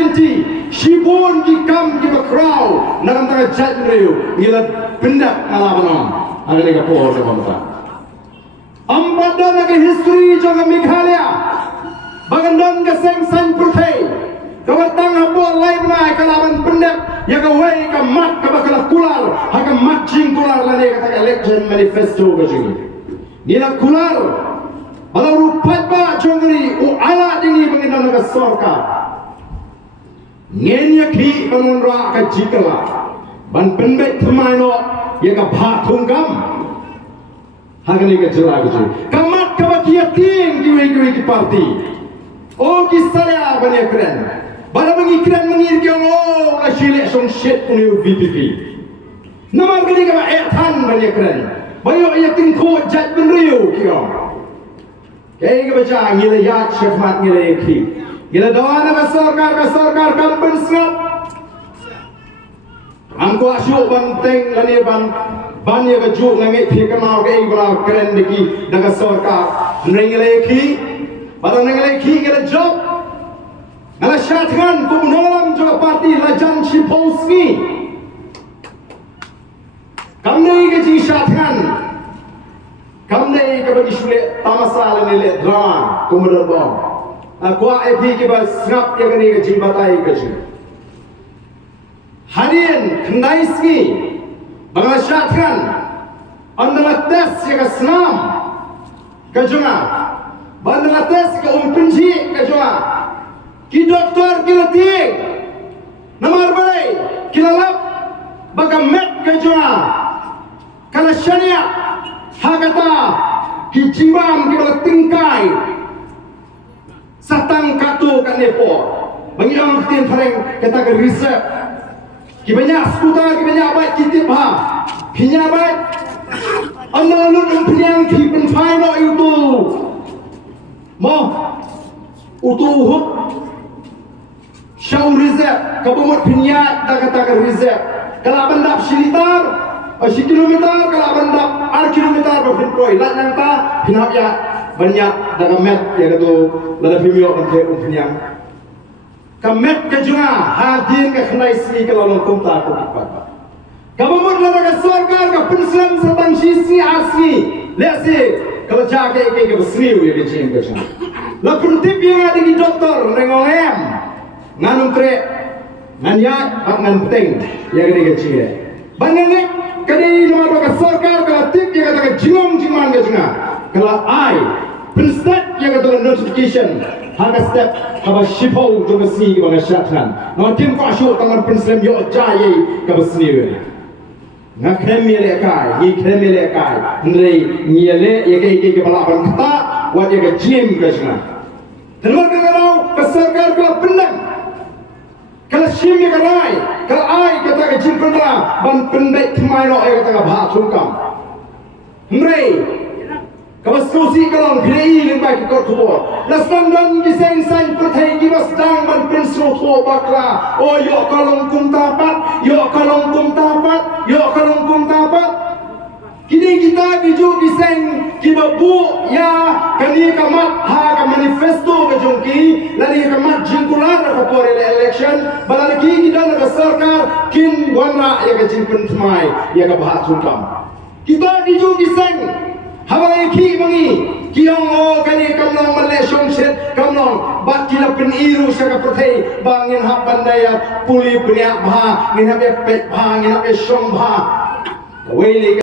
linti shibon ki kam ki bakrau nakam tanga jat reu ila pendak ngalaban agak ka por de bangsa ambada naga history jaga Meghalaya bagandon ka seng san purthai kawartang habo lai nai kalaban pendak ya ka wei ka mat ka bakala kular haka mat jing kular lane ka election manifesto ka jing nila kular balau rupat ba jongri u ala dingi bangina naga sorka ngenya ki banonra ka jikala ban penbet thamaino ya ka bhathungam hagani ka jela ka kamat ka bakia ting ki parti o ki saya bani kren bala bangi kren mangir kyong o la shile song shit uni VPP namar gani ka ethan bani kren bayo ya ting ko jat ben riu kyong kay ka baca ngila yat shafmat ngila ki ngila doana ka sarkar kampen snap angko asyuk banteng lani ban ya baju nangit phi kamau ke ibra keren diki daga sarkar nengile ki pada nengile ki ngila job ngala syatgan ku nolam juga parti lajan Chipowski kamne ke ji syatgan kamne ke bagi shule tamasa lani drama kumudar bom Kuah epi ke bas snap yang ni ke jimbatai ke sini. Harian kendaiski Bangladesh Bangladesh yang ke senam ke junga Bangladesh ke umpinji ke junga ki doktor ki letik namar balai ki lalap baga met ke junga kala syariah hagata ki jimam ki balatingkai satang katu kat Nepal bagi orang ketin fareng kata ke riset ki banyak skuta ki banyak baik kitip ha pinya baik analun pinyang ki penfai no itu mo utu hub syau riset kabumut pinya dah kata ke riset kalau bandap silitar 10 kilometer kalau bandap 8 kilometer berpinproi lat yang ta hinap ya banyak dalam met ya kata lada pimio kan ke umpiang kamet ke junga hadir ke khnai si ke lalong kumta ko pat kabumur lada ke sarkar ke penslam satang sisi asli lesi kalau jage ke besriu ya ke jing ke junga la kuntip yang ada di doktor nengolem nganum tre nanya ngan penting ya ke jing banyak kali nomor ke sarkar ke tip ya kata ke jingong jingman ke junga kalau ai step yang kata notification harga step kaba shipau to besi ke bang syatran no tim ko asyo tangan pensem yo jai ke besi nga kremile kai ni kremile kai ndrei niele ye ke bala ban kata wa ye ke jim ke sna terus kalau ke sarkar ke pendang kalau shim ye rai kalau ai kata ke jim pendra ban pendai thmai no ye kata ba thungkam ndrei kawas susi kalong grei limbai ki kot khobor lasang dan ki seng san prathai ki bas dang ban penso tho bakla o yo kalong kum tapat kini kita biju ki seng ki babu ya kani kamat ha ka manifesto ke jongki lani kamat jingkular ka por election balaki ki dan ka sarkar kin wanra ya ka jingpun thmai ya ka bha thukam kita biju ki seng Habai ki mangi kiong o kani kamnong Malaysian set kamnong bat kila pen iru saka perthai bangin hap bandaya puli penyak bha ngin hap pet bha ngin hap shong bha wei